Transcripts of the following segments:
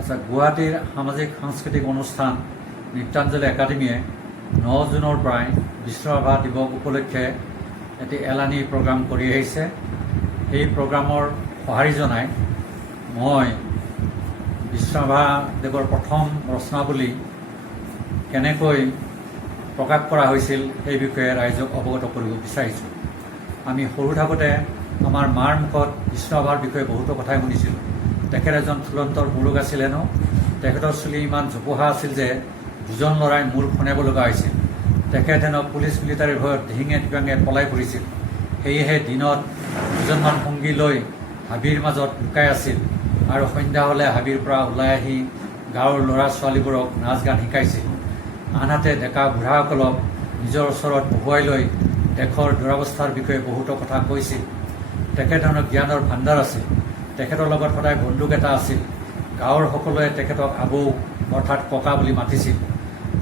আচ্ছা, গুৱাহাটীৰ সামাজিক সাংস্কৃতিক অনুষ্ঠান নৃত্যাঞ্জলি একাডেমীয়ে 9 জুনৰ পৰাই বিশ্বৰাভা দিৱস উপলক্ষে এটি এলানি প্ৰগ্ৰাম কৰি আহিছে। এই প্ৰগ্ৰামৰ সঁহাৰি জনাই মই বিশ্বৰাভা দেৱৰ প্ৰথম ৰচনাৱলী কেনেকৈ প্ৰকাশ কৰা হৈছিল সেই বিষয়ে ৰাইজক অৱগত কৰিব বিচাৰিছোঁ। আমি সৰু থাকোঁতে আমাৰ মাৰ মুখত বিশ্বৰাভাৰ বিষয়ে বহুতো কথাই শুনিছিলোঁ। তেখেত এজন থুলন্তৰ মুৰুক আছিল হেনো। তেখেতৰ চুলি ইমান জোপোহা আছিল যে দুজন ল'ৰাই মূৰ খুন্দাব লগা হৈছিল। তেখেত হেনো পুলিচ মিলিটাৰীৰ ভয়ত ধিঙে দিবাঙে পলাই ফুৰিছিল। সেয়েহে দিনত দুজনমান সঙ্গী লৈ হাবিৰ মাজত লুকাই আছিল আৰু সন্ধ্যা হ'লে হাবিৰ পৰা ওলাই আহি গাঁৱৰ ল'ৰা ছোৱালীবোৰক নাচ গান শিকাইছিল। আনহাতে ডেকা বুঢ়াসকলক নিজৰ ওচৰত বহুৱাই লৈ দেশৰ দুৰৱস্থাৰ বিষয়ে বহুতো কথা কৈছিল। তেখেতজনৰ জ্ঞানৰ ভাণ্ডাৰ আছিল। তেখেতৰ লগত সদায় বন্দুক এটা আছিল। গাঁৱৰ সকলোৱে তেখেতক আবৌ অৰ্থাৎ ককা বুলি মাতিছিল।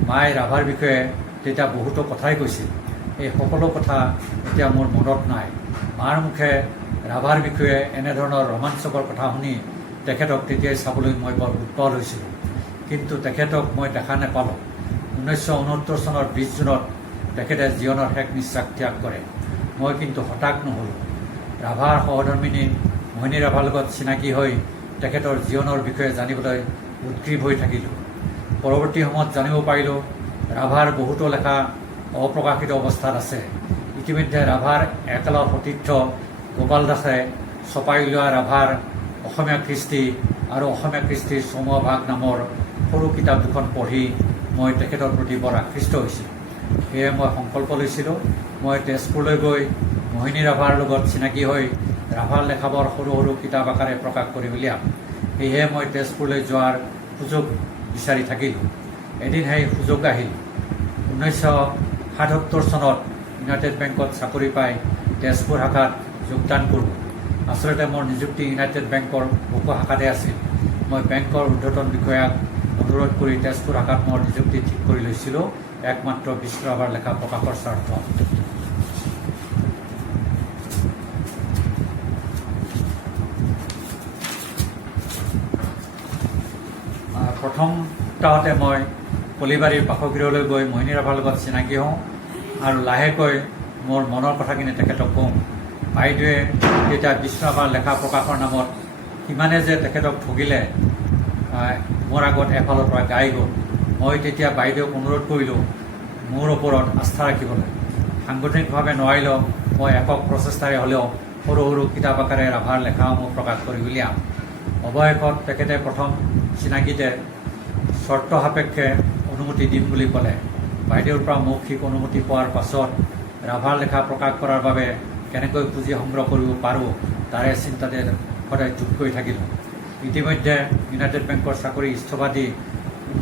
মায়ে ৰাভাৰ বিষয়ে তেতিয়া বহুতো কথাই কৈছিল। এই সকলো কথা এতিয়া মোৰ মনত নাই। মাৰ মুখে ৰাভাৰ বিষয়ে এনেধৰণৰ ৰোমাঞ্চকৰ কথা শুনি তেখেতক তেতিয়াই চাবলৈ মই বৰ উৎপল হৈছিলোঁ। কিন্তু তেখেতক মই দেখা নাপালোঁ। 1969 চনৰ 20 জুনত তেখেতে জীৱনৰ শেষ নিশ্বাস ত্যাগ কৰে। মই কিন্তু হতাশ নহ'লোঁ। ৰাভাৰ সহধৰ্মিনী মোহিনী ৰাভাৰ লগত চিনাকি হৈ তেখেতৰ জীৱনৰ বিষয়ে জানিবলৈ উদ্গ্ৰীৱ হৈ থাকিলোঁ। পৰৱৰ্তী সময়ত জানিব পাৰিলোঁ ৰাভাৰ বহুতো লেখা অপ্ৰকাশিত অৱস্থাত আছে। ইতিমধ্যে ৰাভাৰ একালৰ সতীৰ্থ গোপাল দাসে ছপাই উলিওৱা ৰাভাৰ অসমীয়া কৃষ্টি আৰু অসমীয়া কৃষ্টিৰ চমুৱা ভাগ নামৰ সৰু কিতাপ দুখন পঢ়ি মই তেখেতৰ প্ৰতি বৰ আকৃষ্ট হৈছিলোঁ। সেয়ে মই সংকল্প লৈছিলোঁ মই তেজপুৰলৈ গৈ মোহিনী ৰাভাৰ লগত চিনাকি হৈ ৰাভাৰ লেখাবোৰ সৰু সৰু কিতাপ আকাৰে প্ৰকাশ কৰি উলিয়াম। সেয়েহে মই তেজপুৰলৈ যোৱাৰ সুযোগ বিচাৰি থাকিলোঁ। এদিন সেই সুযোগ আহিল। 1977 চনত ইউনাইটেড বেংকত চাকৰি পাই তেজপুৰ শাখাত যোগদান কৰোঁ। আচলতে মোৰ নিযুক্তি ইউনাইটেড বেংকৰ উপশাখাতে আছিল। মই বেংকৰ ঊৰ্ধ্বতন বিষয়াক অনুৰোধ কৰি তেজপুৰ শাখাত মোৰ নিযুক্তি ঠিক কৰি লৈছিলোঁ, একমাত্ৰ বিশ্বৰাভাৰ লেখা প্ৰকাশৰ স্বাৰ্থত। প্ৰথম সপ্তাহতে মই কলিবাৰীৰ বাসগৃহলৈ গৈ মোহিনী ৰাভাৰ লগত চিনাকি হওঁ আৰু লাহেকৈ মোৰ মনৰ কথাখিনি তেখেতক কওঁ। বাইদেৱে তেতিয়া বিশ্বৰাভাৰ লেখা প্ৰকাশৰ নামত কিমানে যে তেখেতক ঠগিলে মোৰ আগত এফালৰ পৰা গাই গ'ল। মই তেতিয়া বাইদেউক অনুৰোধ কৰিলোঁ মোৰ ওপৰত আস্থা ৰাখিবলৈ। সাংগঠনিকভাৱে নোৱাৰিলেও মই একক প্ৰচেষ্টাৰে হ'লেও সৰু সৰু কিতাপ আকাৰে ৰাভাৰ লেখাসমূহ প্ৰকাশ কৰি উলিয়াম। অৱশেষত তেখেতে প্ৰথম চিনাকিতে চৰ্ত সাপেক্ষে অনুমতি দিম বুলি ক'লে। বাইদেউৰ পৰা মৌখিক অনুমতি পোৱাৰ পাছত ৰাভাৰ লেখা প্ৰকাশ কৰাৰ বাবে কেনেকৈ পুঁজি সংগ্ৰহ কৰিব পাৰোঁ তাৰে চিন্তাতে সদায় যোগ কৰি থাকিলোঁ। ইতিমধ্যে ইউনাইটেড বেংকৰ চাকৰি ইস্তফা দি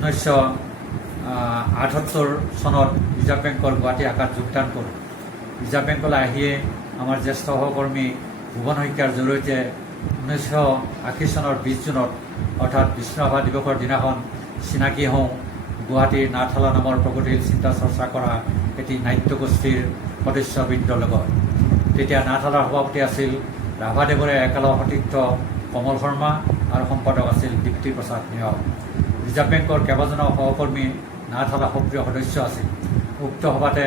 1978 চনত ৰিজাৰ্ভ বেংকৰ গুৱাহাটী শাখাত যোগদান কৰোঁ। ৰিজাৰ্ভ বেংকলৈ আহিয়ে আমাৰ জ্যেষ্ঠ সহকৰ্মী ভুৱন শইকীয়াৰ জৰিয়তে 1980 চনৰ 20 জুনত অৰ্থাৎ বিশ্বৰাভা দিৱসৰ দিনাখন চিনাকি হওঁ গুৱাহাটীৰ নাথশালা নামৰ প্ৰগতিশীল চিন্তা চৰ্চা কৰা এটি নাট্যগোষ্ঠীৰ সদস্যবৃন্দৰ লগত। তেতিয়া নাথশালাৰ সভাপতি আছিল ৰাভাদেৱৰে একালৰ সতীৰ্থ কমল শৰ্মা আৰু সম্পাদক আছিল দীপ্তি প্ৰসাদ নেওগ। ৰিজাৰ্ভ বেংকৰ কেইবাজনো সহকৰ্মী নাথশালা সক্ৰিয় সদস্য আছিল। উক্ত সভাতে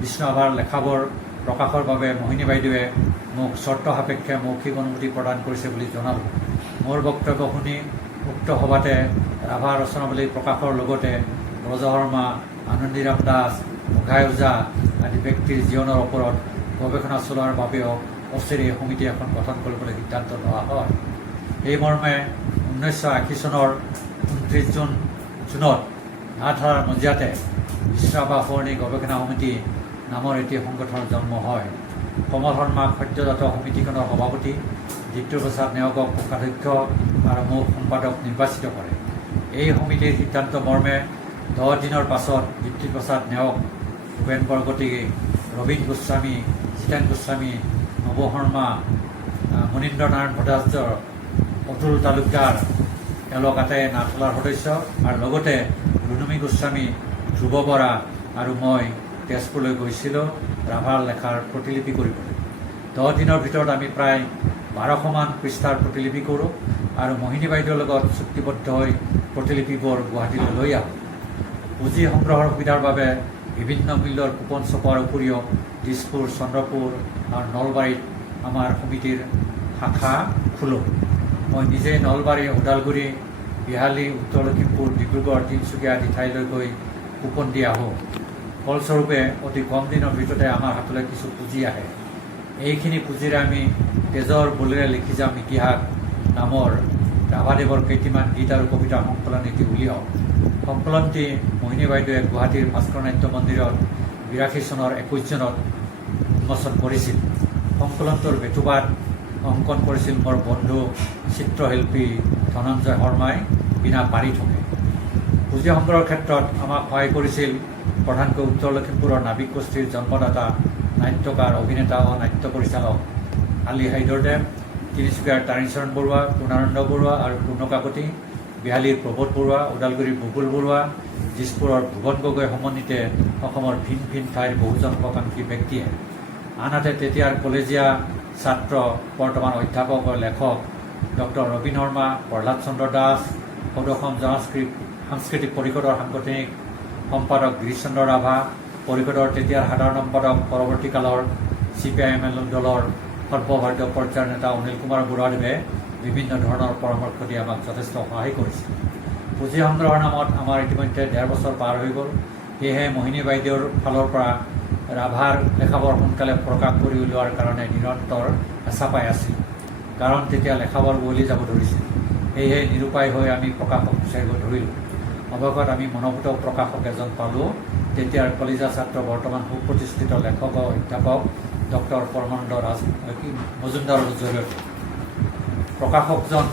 বিশ্বৰাভাৰ লেখাবোৰ প্ৰকাশৰ বাবে মোহিনী বাইদেৱে মোক চৰ্ত সাপেক্ষে মৌখিক অনুমতি প্ৰদান কৰিছে বুলি জনালোঁ। মোৰ বক্তব্য শুনি উক্ত সভাতে ৰাভা ৰচনাৱলী প্ৰকাশৰ লগতে ব্ৰজ শৰ্মা, আনন্দীৰাম দাস, মুঘাই ওজা আদি ব্যক্তিৰ জীৱনৰ ওপৰত গৱেষণা চলোৱাৰ বাবেও অচিৰে সমিতি এখন গঠন কৰিবলৈ সিদ্ধান্ত লোৱা হয়। এই মৰ্মে 1980 চনৰ 29 জুনত নাথশালাৰ মজিয়াতে বিশ্বৰাভা সৰণী গৱেষণা সমিতি নামৰ এটি সংগঠনৰ জন্ম হয়। কমল শৰ্মাক সদ্যজাত সমিতিখনৰ সভাপতি, দীপ্তি প্ৰসাদ নেওগক কোষাধ্যক্ষ আৰু মোক সম্পাদক নিৰ্বাচিত কৰে। এই সমিতিৰ সিদ্ধান্ত মৰ্মে 10 দিনৰ পাছত দীপ্তি প্ৰসাদ নেওগ, ভূপেন বৰগোহাঁই, ৰবীন গোস্বামী, জিতেন গোস্বামী, নৱ শৰ্মা, মনীন্দ্ৰ নাৰায়ণ ভট্টাচাৰ্য, অতুল তালুকদাৰ এওঁলোক আটাইয়ে নাথশালাৰ সদস্য আৰু লগতে ৰুণুমী গোস্বামী, ধ্ৰুৱ বৰা আৰু মই তেজপুৰলৈ গৈছিলোঁ ৰাভাৰ লেখাৰ প্ৰতিলিপি কৰিবলৈ। 10 দিনৰ ভিতৰত আমি প্ৰায় 1200মান পৃষ্ঠাৰ প্ৰতিলিপি কৰোঁ আৰু মোহিনী বাইদেউৰ লগত চুক্তিবদ্ধ হৈ প্ৰতিলিপিবোৰ গুৱাহাটীলৈ লৈ আহোঁ। পুঁজি সংগ্ৰহৰ সুবিধাৰ বাবে বিভিন্ন মূল্যৰ কুপন ছপোৱাৰ উপৰিও দিছপুৰ, চন্দ্ৰপুৰ আৰু নলবাৰীত আমাৰ সমিতিৰ শাখা খোলোঁ। মই নিজে নলবাৰী, ওদালগুৰি, বিহালী, উত্তৰ লখিমপুৰ, ডিব্ৰুগড়, তিনিচুকীয়া আদি ঠাইলৈ গৈ কুপন দি আহোঁ। ফলস্বৰূপে অতি কম দিনৰ ভিতৰতে আমাৰ হাতলৈ কিছু পুঁজি আহে। এইখিনি পুঁজিৰে আমি তেজৰ বলেৰে লিখি যাম ইতিহাস নামৰ ৰাভাদেৱৰ কেইটিমান গীত আৰু কবিতাৰ সংকলন এটি উলিয়াওঁ। সংকলনটি মোহিনী বাইদেৱে গুৱাহাটীৰ ভাস্কৰ নাট্য মন্দিৰত 82 চনৰ 21 জুনত উন্মোচন কৰিছিল। সংকলনটোৰ বেটুপাত অংকন কৰিছিল মোৰ বন্ধু চিত্ৰশিল্পী ধনঞ্জয় শৰ্মাই বিনা পাৰিথকে। পুঁজি সংগ্ৰহৰ ক্ষেত্ৰত আমাক সহায় কৰিছিল প্ৰধানকৈ উত্তৰ লখিমপুৰৰ নাবিক গোষ্ঠীৰ জন্মদাতা নাট্যকাৰ, অভিনেতা ও নাট্য পৰিচালক আলী হাইদৰদেৱ, তিনিচুকীয়াৰ তাৰিণচৰণ বৰুৱা, পূৰ্ণানন্দ বৰুৱা আৰু পূৰ্ণ কাকতি, বিহালীৰ প্ৰবোধ বৰুৱা, ওদালগুৰিৰ বুবুল বৰুৱা, দিছপুৰৰ ভুৱন গগৈ সমন্বিতে অসমৰ ভিন ভিন ঠাইৰ বহুজন শতাংশী ব্যক্তিয়ে। আনহাতে তেতিয়াৰ কলেজীয়া ছাত্ৰ, বৰ্তমান অধ্যাপক ও লেখক ডক্টৰ ৰবীন শৰ্মা, প্ৰহ্লাদ চন্দ্ৰ দাস, সদৌ অসম সাংস্কৃতিক পৰিষদৰ সাংগঠনিক সম্পাদক গিৰীশ চন্দ্ৰ ৰাভা, পৰিষদৰ তেতিয়াৰ সাধাৰণ সম্পাদক, পৰৱৰ্তী কালৰ CPIM দলৰ সৰ্বভাৰতীয় পৰ্যায়ৰ নেতা অনিল কুমাৰ বৰুৱাদেৱে বিভিন্ন ধৰণৰ পৰামৰ্শ দি আমাক যথেষ্ট সহায় কৰিছিল। পুঁজি সংগ্ৰহৰ নামত আমাৰ ইতিমধ্যে 1.5 বছৰ পাৰ হৈ গ'ল। সেয়েহে মোহিনী বাইদেউৰ ফালৰ পৰা ৰাভাৰ লেখাবোৰ সোনকালে প্ৰকাশ কৰি উলিওৱাৰ কাৰণে নিৰন্তৰ হেঁচা পাই আছিল। কাৰণ তেতিয়া লেখাবোৰ উৱলি যাব ধৰিছিল। সেয়েহে নিৰুপায় হৈ আমি প্ৰকাশক বিচাৰিব ধৰিলোঁ। অৱশেষত আমি মনোভূত প্ৰকাশক এজন পালোঁ। তেতিয়াৰ কলেজীয়া ছাত্ৰ, বৰ্তমান সুপ্ৰতিষ্ঠিত লেখক ও অধ্যাপক ডক্টৰ পৰমানন্দ মজুমদাৰৰ জৰিয়তে। প্ৰকাশকজন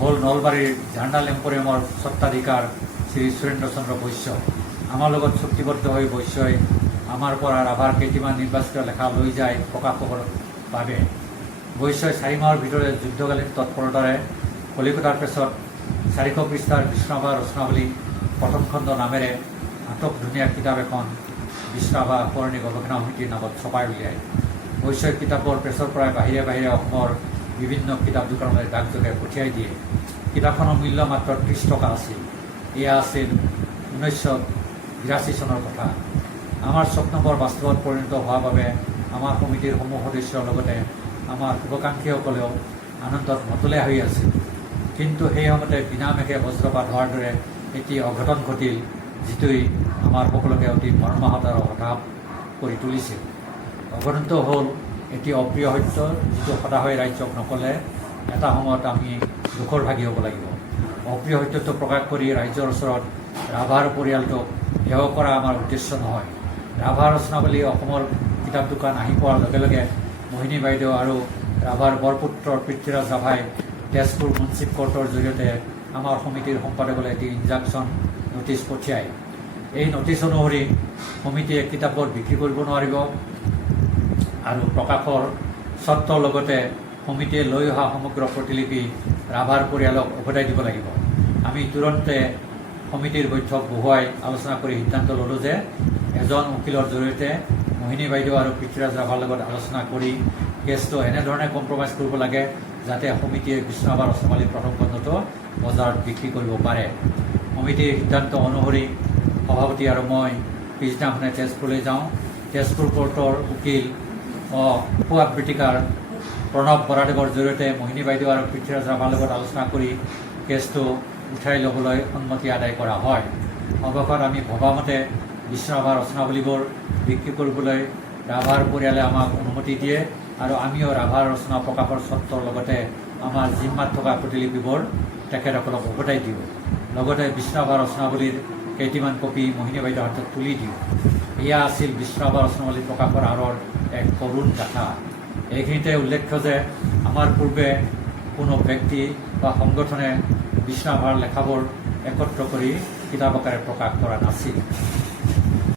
হ'ল নলবাৰীৰ জাৰ্নাল এম্পৰিয়ামৰ স্বত্বাধিকাৰ শ্ৰী সুৰেন্দ্ৰ চন্দ্ৰ বৈশ্য। আমাৰ লগত চুক্তিবদ্ধ হৈ বৈশ্যই আমাৰ পৰা ৰাভাৰ কেইটিমান নিৰ্বাচিত লেখা লৈ যায় প্ৰকাশকৰ বাবে। বৈশ্যই 4 মাহৰ ভিতৰতে যুদ্ধকালীন তৎপৰতাৰে কলিকতাৰ প্ৰেছত 400 পৃষ্ঠাৰ বিষ্ণুৰাভা ৰচনাৱলী প্ৰথম খণ্ড নামেৰে আটক ধুনীয়া কিতাপ এখন বিষ্ণুৰাভা সৰণী গৱেষণা সমিতিৰ নামত ছপাই উলিয়ায়। বৈশ্যই কিতাপৰ প্ৰেছৰ পৰাই বাহিৰে বাহিৰে অসমৰ বিভিন্ন কিতাপ দোকানলৈ ডাকযোগে পঠিয়াই দিয়ে। কিতাপখনৰ মূল্য মাত্ৰ 30 টকা আছিল। এয়া আছিল 1982 চনৰ কথা। আমাৰ স্বপ্নবোৰ বাস্তৱত পৰিণত হোৱাৰ বাবে আমাৰ সমিতিৰ সমূহ সদস্যৰ লগতে আমাৰ শুভাকাংক্ষীসকলেও আনন্দত মতলীয়া হৈ আছিল। কিন্তু সেই সময়তে বিনামেঘে বজ্ৰপাত হোৱাৰ দৰে এটি অঘটন ঘটিল, যিটোৱে আমাৰ সকলোকে অতি মৰ্মাহত আৰু হতাশ কৰি তুলিছিল। অঘটনটো হ'ল এটি অপ্ৰিয় সত্য, যিটো সদায় ৰাজ্যক নক'লে এটা সময়ত আমি দুখৰ ভাগি হ'ব লাগিব। অপ্ৰিয় সত্যটো প্ৰকাশ কৰি ৰাইজৰ ওচৰত ৰাভাৰ পৰিয়ালটোক সেৱা কৰা আমাৰ উদ্দেশ্য নহয়। ৰাভাৰ ৰচনাৱলী অসমৰ কিতাপ দোকান আহি পোৱাৰ লগে লগে মোহিনী বাইদেউ আৰু ৰাভাৰ বৰপুত্ৰ পৃথ্বীৰাজ ৰাভাই তেজপুৰ মুন্সিপ কোৰ্টৰ জৰিয়তে আমাৰ সমিতিৰ সম্পাদকলৈ এটি ইনজাংচন নটিচ পঠিয়ায়। এই নটিচ অনুসৰি সমিতিয়ে কিতাপবোৰ বিক্ৰী কৰিব নোৱাৰিব আৰু প্ৰকাশৰ চৰ্তৰ লগতে সমিতিয়ে লৈ অহা সমগ্ৰ প্ৰতিলিপি ৰাভাৰ পৰিয়ালক উভতাই দিব লাগিব। আমি তুৰন্তে সমিতিৰ বৈঠক বহুৱাই আলোচনা কৰি সিদ্ধান্ত ল'লোঁ যে এজন উকিলৰ জৰিয়তে মোহিনী বাইদেউ আৰু পৃথ্বীৰাজ ৰাভাৰ লগত আলোচনা কৰি কেছটো এনেধৰণে কম্প্ৰমাইজ কৰিব লাগে যাতে সমিতিয়ে বিষ্ণুৰাভা ৰচনাৱলীৰ প্ৰথম খণ্ডটো বজাৰত বিক্ৰী কৰিব পাৰে। সমিতিৰ সিদ্ধান্ত অনুসৰি সভাপতি আৰু মই পিছদিনাখনে তেজপুৰলৈ যাওঁ। তেজপুৰ কোৰ্টৰ উকিল উপআবৃত্তিকাৰ প্ৰণৱ বৰাদেৱৰ জৰিয়তে মোহিনী বাইদেউ আৰু পৃথ্বীৰাজ ৰাভাৰ লগত আলোচনা কৰি কেছটো উঠাই ল'বলৈ সন্মতি আদায় কৰা হয়। অৱশেষত আমি ভবামতে বিষ্ণুৰাভা ৰচনাৱলীবোৰ বিক্ৰী কৰিবলৈ ৰাভাৰ পৰিয়ালে আমাক অনুমতি দিয়ে আৰু আমিও ৰাভাৰ ৰচনা প্ৰকাশৰ চৰ্তৰ লগতে আমাৰ জিম্মাত থকা প্ৰতিলিপিবোৰ তেখেতসকলক উভতাই দিওঁ। লগতে বিষ্ণুৰাভা ৰচনাৱলীৰ কেইটিমান কপি মোহিনী বাইদেউৰ হাতত তুলি দিওঁ। এয়া আছিল বিষ্ণুৰাভা ৰচনাৱলী প্ৰকাশৰ আঁৰৰ এক কৰুণ গাথা। এইখিনিতে উল্লেখ্য যে আমাৰ পূৰ্বে কোনো ব্যক্তি বা সংগঠনে বিষ্ণুৰাভাৰ লেখাবোৰ একত্ৰ কৰি কিতাপ আকাৰে প্ৰকাশ কৰা নাছিল।